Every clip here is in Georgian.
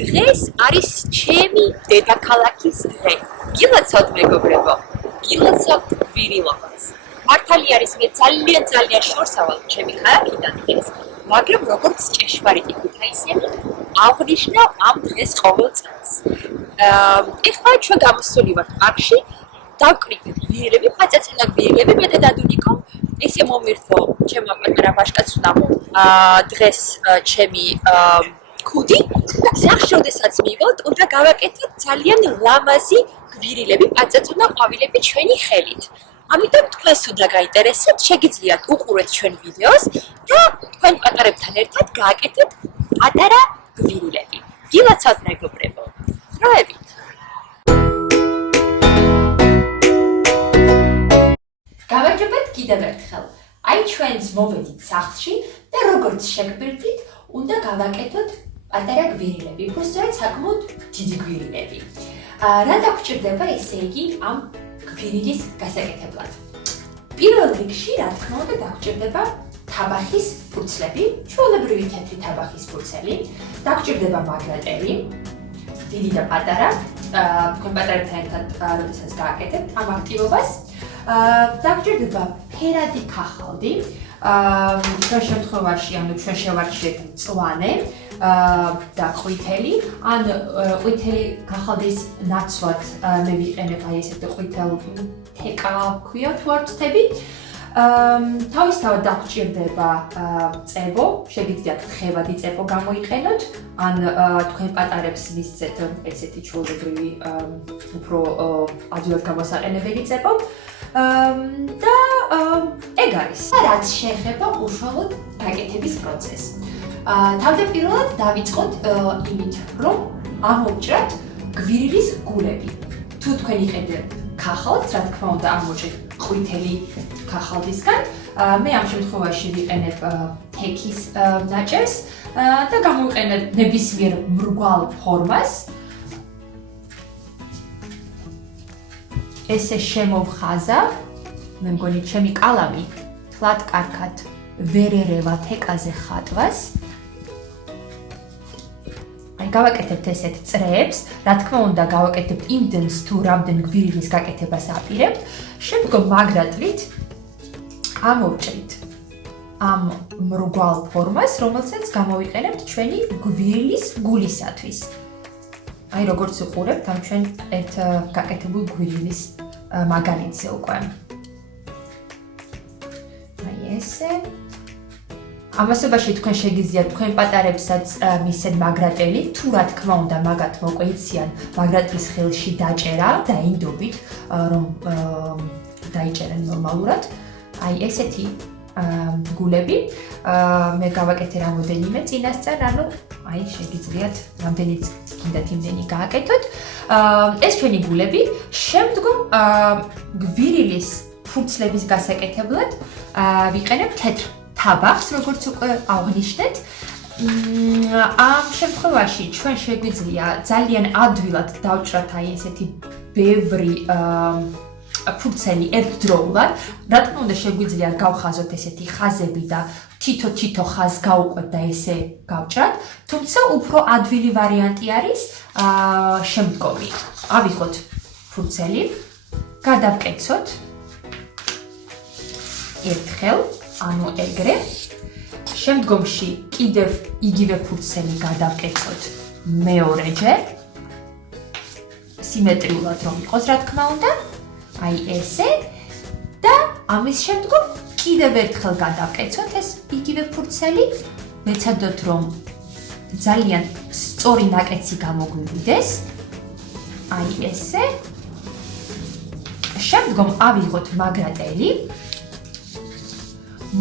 დღეს არის ჩემი დედაქალაქის დღე. გილოცავთ მეგობრებო, გილოცავთ გვირილობას. მართალი არის მე ძალიან შორს ავალ ჩემი ქალაქიდან დღეს, მაგრამ როგორც ჭეშმარიტი ქუთაისელი აღნიშნავ ამ დღეს ყოველ წელს. ეხლა ჩვენ გამოსული ვართ პარკში, დავკრიფეთ გვირილები, პაწეწინა გვირილები, მე და დადუნიკო ესე მომირთო ჩემმა პატარა ბაშკაცუნამ დღეს ჩემი ქუდი სახში როდესაც მივიდეთ, უნდა გავაკეთოთ ძალიან ლამაზი გვირილები, პაწეწინა ყვავილები ჩვენი ხელით. ამიტომ თქვენს უნდა გაინტერესებთ, შეგიძლიათ უყურეთ ჩვენ ვიდეოს და თქვენ პატარებთან ერთად გააკეთეთ პატარა გვირილები. გილოცავთ მეგობრებო. დროებით. გავაჯობეთ კიდევ ერთხელ. აი ჩვენს მოვედით სახლში და როგორც შეგვირთით, უნდა გავაკეთოთ პატარა გვირილები, უბრალოდ საკმაოდ დიდი გვირილები. რა დაგჭირდება ესე იგი ამ გვირილის გასაკეთებლად? პირველ რიგში, რა თქმა უნდა, დაგჭირდება თაბახის ფურცლები, ჩვეულებრივი თეთრი თაბახის ფურცელი, დაგჭირდება მაგრატელი, დიდი და პატარა, თქვენ პატარებთან ერთად როდესაც გააკეთებთ ამ აქტივობას. დაგჭირდება ფერადი ქახალდი, ჩვენ შემთხვევაში, ანუ ჩვენ შევარჩიეთ მწვანე და ყვითელი, ან ყვითელი ქახალდის ნაცვლად მე ვიყენებ აი ესეთი ყვითელ თეკა ქვია თუ არ ვცდები. თავისთავად დაგჭირდება წებო, შეგიძლიათ ხევადი წებო გამოიყენოთ, ან თქვენ პატარებს მისცეთ ესეთი ჩვეულებრივი უფრო ადვილად გამოსაყენებელი წებო. და ეგ არის. რაც შეეხება უშუალოდ გაკეთების პროცესს. თავდაპირველად დავიწყოთ იმით, რომ ამოვჭრათ გვირილის გულები. თუ თქვენ იყენებთ ქახალდს, რა თქმა უნდა, ამოვჭრეთ ყვითელი ქახალდისგან. მე ამ შემთხვევაში ვიყენებ თექის ნაჭერს და გამოვიყენებ ნებისმიერ მრგვალ ფორმას. ესე შემოვხაზა, მე მგონი ჩემი კალამი თლად კარგად ვერ ერევა თეკაზე ხატვას. აი გავაკეთებთ ესეთ წრეებს, რა თქმა უნდა გავაკეთებთ იმდენს თუ რამდენ გვირილის გაკეთებას აპირებთ, შემდგომ მაგრატლით ამოვჭრით ამ მრგვალ ფორმას, რომელსაც გამოვიყენებთ ჩვენი გვირილის გულისათვის. აი როგორც უყურებთ ამ ჩვენ ერთ გაკეთებულ გვირილის მაგალითზე უკვე. აი ესე. ამასობაში თქვენ შეგიძლიათ თქვენ პატარებსაც მისცეთ მაგრატელი, თუ რა თქმა უნდა მაგათ მოყვე იციან მაგრატლის ხელში დაჭერა, დაინდობით რომ დაიჭერენ ნორმალურად. აი ესეთი გულები მე გავაკეთე რამოდენიმე წინასწარ, ანუ აი შეგიძლიათ რამდენიც გინდათ იმდენი გააკეთოთ. ეს ჩვენი გულები, შემდგომ გვირილის ფურცლების გასაკეთებლად ვიყენებ თეთრ თაბახს, როგორც უკვე აღნიშნეთ. ამ შემთხვევაში ჩვენ შეგვიძლია ძალიან ადვილად დავჭრათ აი ესეთი ბევრი ფურცელი ერთდროულად. რა თქმა უნდა შეგვიძლია გავხაზოთ ესეთი ხაზები და თითო ხაზს გავუყვეთ და ესე გავჭრათ, თუმცა უფრო ადვილი ვარიანტი არის შემდგომი. ავიღოთ ფურცელი, გადავკეცოთ ერთხელ, ანუ ეგრე. შემდგომში კიდევ იგივე ფურცელი გადავკეცოთ მეორეჯერ. სიმეტრიულად რომ იყოს, რა თქმა უნდა. აი ესე და ამის შემდგომ კიდევ ერთხელ გადავკეცოთ ეს იგივე ფურცელი, ვეცადოთ რომ ძალიან სწორი ნაკეცი გამოგვივიდეს. აი ესე. შემდგომ ავიღოთ მაგრატელი,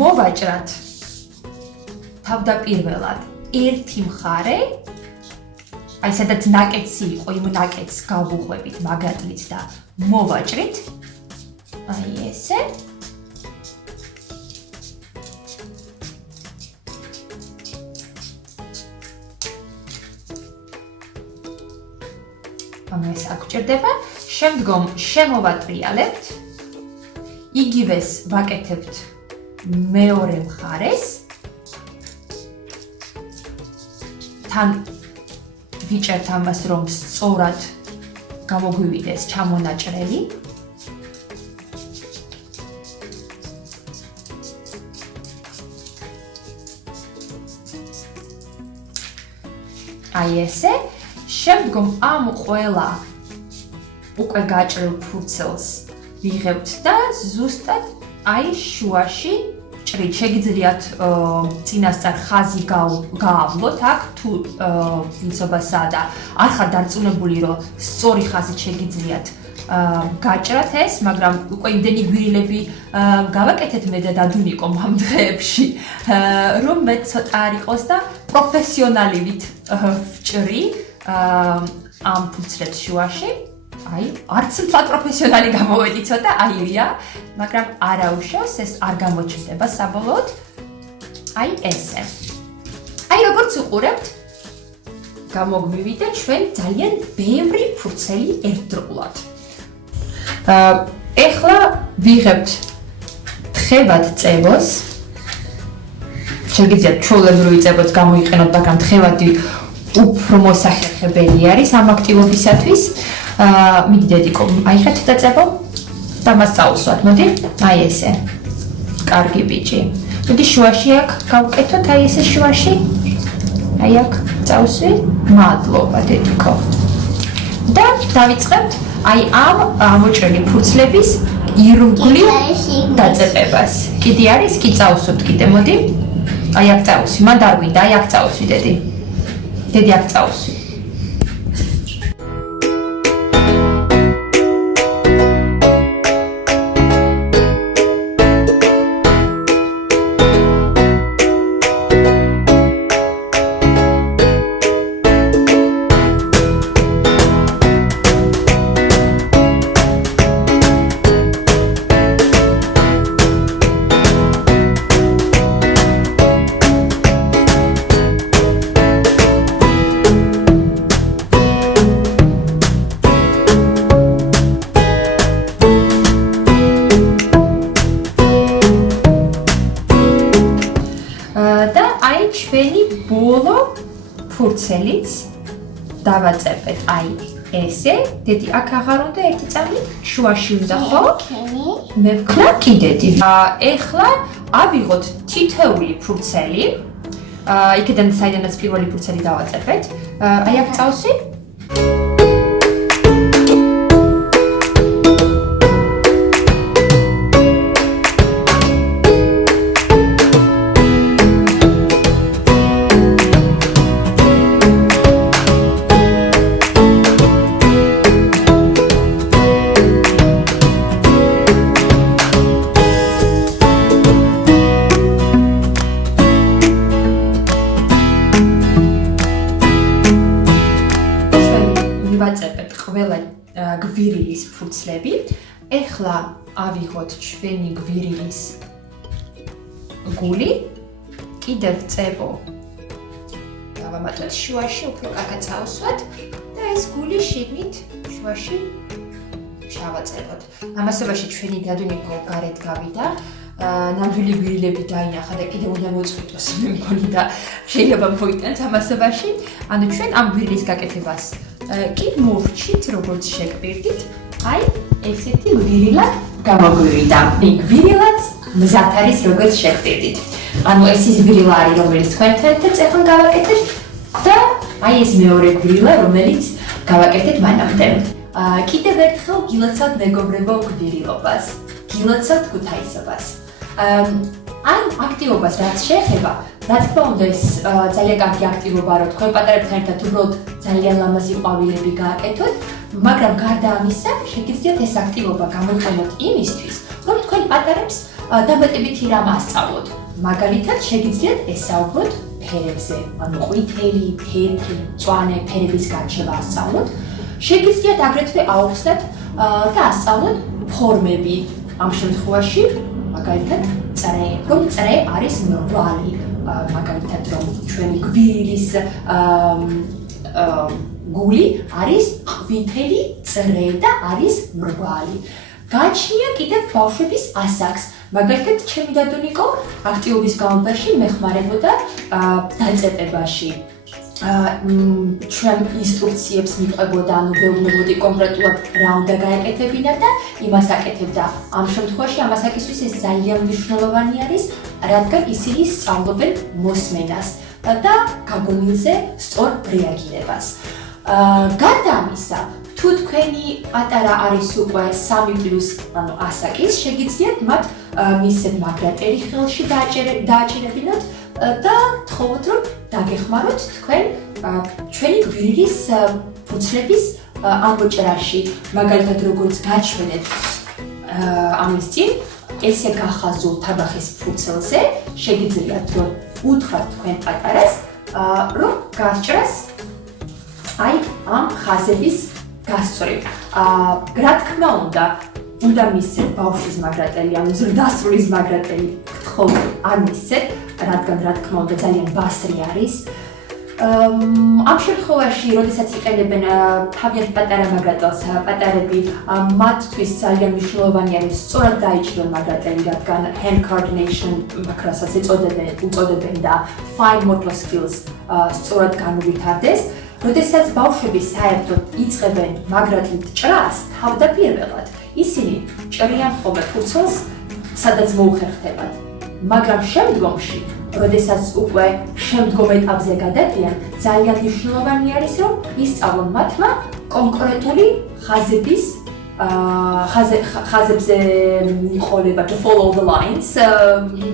მოვაჭრათ თავდაპირველად ერთი მხარე, აი სადაც ნაკეცი იყო, იმ ნაკეთს გავუყვებით მაგრატლით და მოვაჭრით. აი ესე. ამას აგჭირდება. შემდგომ შემოვატრიალებთ. იგივეს ვაკეთებთ მეორე მხარეს. თან ვიჭერთ ამას, რომ სწორად გამოგვივიდეს ჩამონაჭრელი. აი ესე, შემდგომ ამ ყველა უკვე გაჭრილ ფურცელს ვიღებთ და ზუსტად აი შუაში ჭრით. შეგიძლიათ წინასწარ ხაზი გაავლოთ აქ თუ ვინცობასაა და არ ხარ დარწმუნებული, რომ სწორი ხაზით შეგიძლიათ გაჭრათ ეს, მაგრამ უკვე იმდენი გვირილები გავაკეთეთ მე და დადუნიკომ ამ დღეებში, რომ მე ცოტა არ იყოს და პროფესიონალივით ვჭრი ამ ფურცლებს შუაში. აი, არც მთლად პროფესიონალი გამოვედი ცოტა, აირია, მაგრამ არა უშავს, ეს არ გამოჩნდება საბოლოოდ. აი ესე. აი როგორც უყურებთ, გამოგვივიდა ჩვენ ძალიან ბევრი ფურცელი ერთდროულად. ეხლა ვიღებთ თხევად წევოს. შეგიძლიათ ჩვეულებრივი წევოც გამოიყენოთ, მაგრამ თხევადი უფრო მოსახერხებელი არის ამ აქტივობისათვის. მიდი დედიკო, აიღეთ და წებო და მას წავუსვათ, მოდი, აი ესე. კარგი ბიჭი. მოდი შუაში აქ გავკეთოთ, აი ესე შუაში. აი აქ წავუსვი. მადლობა დედიკო. და დავიწყებთ აი ამ ამოჭრილი ფურცლების ირგვლივ დაწყებას. კიდე არის, კი წავუსვებთ კიდე, მოდი. აი აქ წავუსვი, მან არ გვინდა, აი აქ წავუსვი დედი. დედი აქ წავუსვი. ფურცელიც დავაწებეთ აი ესე, დედი აქ აღარ უნდა ერთი წამი შუაში უნდა ხო? მე ვქნა კიდედი. ეხლა ავიღოთ თითეული ფურცელი. იქიდან საიდანაც პირველი ფურცელი დავაწებეთ. აი აქ წავსვი. გვირილის ფურცლები. ეხლა ავიღოთ ჩვენი გვირილის გული. კიდევ წებო დავამატოთ შუაში, უფრო კარგად წავუსვათ და ეს გული შიგნით შუაში შევაწებოთ. ამასობაში ჩვენი დადუნიკო გარეთ გავიდა. ნამდვილი გვირილები დაინახა და კიდევ უნდა მოწყვიტოს მე მგონი და შეიძლება მოიტანს ამასობაში. ანუ ჩვენ ამ გვირილის გაკეთებას კი მოვჭით, როგორც შეგვირდით. აი, ესეთი გვირილა გამოგვივიდა. გვირილაც მზად არის, როგორც შეგვირდით. ანუ ეს ის გვირილა არის, რომელიც თქვენთან ერთად წეხან გავაკეთეთ და აი ეს მეორე გვირილა, რომელიც გავაკეთეთ მანამდე. კიდევ ერთხელ გილოცავთ მეგობრებო გვირილობას. გილოცავთ ქუთაისობას. ამ აქტივობას რაც შეეხება, რა თქმა უნდა ეს ძალიან კარგი აქტივობაა, რომ თქვენ პატარებთან ერთად უბრალოდ ძალიან ლამაზი ყვავილები გააკეთოთ, მაგრამ გარდა ამისა, შეგიძლიათ ეს აქტივობა გამოიყენოთ იმისთვის, რომ თქვენ პატარებს დამატებითი რამ ასწავლოთ. მაგალითად, შეგიძლიათ ესაუბროთ ფერებზე, ანუ ყვითელი, თეთრი, მწვანე ფერების გარჩევა ასწავლოთ. შეგიძლიათ აგრეთვე აუხსნათ და ასწავლოთ ფორმები. ამ შემთხვევაში მაგალითად წრე, რომ წრე არის მრგვალი, მაგალითად რომ ჩვენი გვირილის გული არის ყვითელი წრე და არის მრგვალი. გააჩნია კიდევ ბავშვების ასაკს. მაგალითად ჩემი დადუნიკო აქტივობის გამოდაში მეხმარებოდა დაწყებაში. ჩვენ ინსტრუქციებს მიყვებოდა, ანუ ვეუბნებოდი კონკრეტულად რა უნდა გააკეთებინა და იმას აკეთებდა. ამ შემთხვევაში ამასაკისთვის ეს ძალიან მნიშვნელოვანი არის, რადგან ისინი სწავლობენ მოსმენას და გაგონილზე სწორ რეაგირებას. გარდა ამისა, თუ თქვენი პატარა არის უკვე 3+, ანუ ასაკის, შეგიძლიათ მათ მისცეთ მაგრატერი ხელში დააჭირებინოთ და თხოვოთ, რომ დაგეხმაროთ თქვენ ჩვენი გვირილის ფუცლების ამოჭრაში. მაგალითად, როგორც გაჩვენეთ ამის წინ, ესე გახაზულ თაბახის ფუცელზე შეგიძლიათ, რომ უთხრათ თქვენ პატარას, რომ გასჭრას აი ამ ხაზების გასწრებით. რა თქმა უნდა მისცეთ ბავშვის მაგრატელი, ანუ ზრდასრულის მაგრატელი გთხოვთ არ მისცეთ, რადგან რა თქმა უნდა ძალიან ბასრი არის. ამ შემთხვევაში, როდესაც იყენებენ თავიანთ პატარა მაგრატელს, პატარები, მათთვის ძალიან მნიშვნელოვანი არის სწორად დაიჭირონ მაგრატელი, რადგან hand coordination მაკრასაც უწოდებენ და fine motor skills სწორად განუვითარდეს. როდესაც ბავშვები საერთოდ იწყებენ მაგრატლით ჭრას, თავდაპირველად ისინი ჭრიან ხოლმე ფუცელს, სადაც მოუხერხდებათ. მაგრამ შემდგომში, როდესაც უკვე შემდგომ ეტაპზე გადადიან, ძალიან მნიშვნელოვანი არის, რომ ისწავლონ მათმა კონკრეტული ხაზებზე მიყოლება, to follow the lines,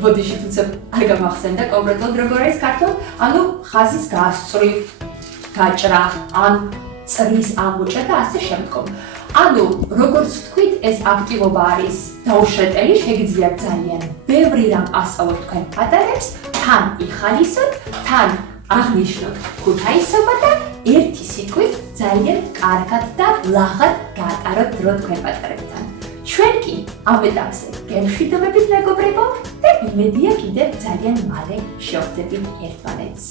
ბოდიში თუცა არ გამახსენდა კონკრეტულად როგორ არის ქართულად, ანუ ხაზის გასწვრივ, გაჭრა, ან წრის ამოჭრა და ასე შემდგომ. ანუ, როგორც ვთქვით, ეს აქტივობა არის დაუშრეტელი, შეგიძლიათ ძალიან ბევრი რამ ასწავლოთ თქვენ პატარებს, თან იხალისოთ, თან აღნიშნოთ ქუთაისობა და ერთი სიტყვით ძალიან კარგად და ლაღად გაატაროთ დრო თქვენ პატარებთან. ჩვენ კი ამ ეტაპზე გემშვიდობებით მეგობრებო და იმედია კიდევ ძალიან მალე შევხვდებით ერთმანეთს.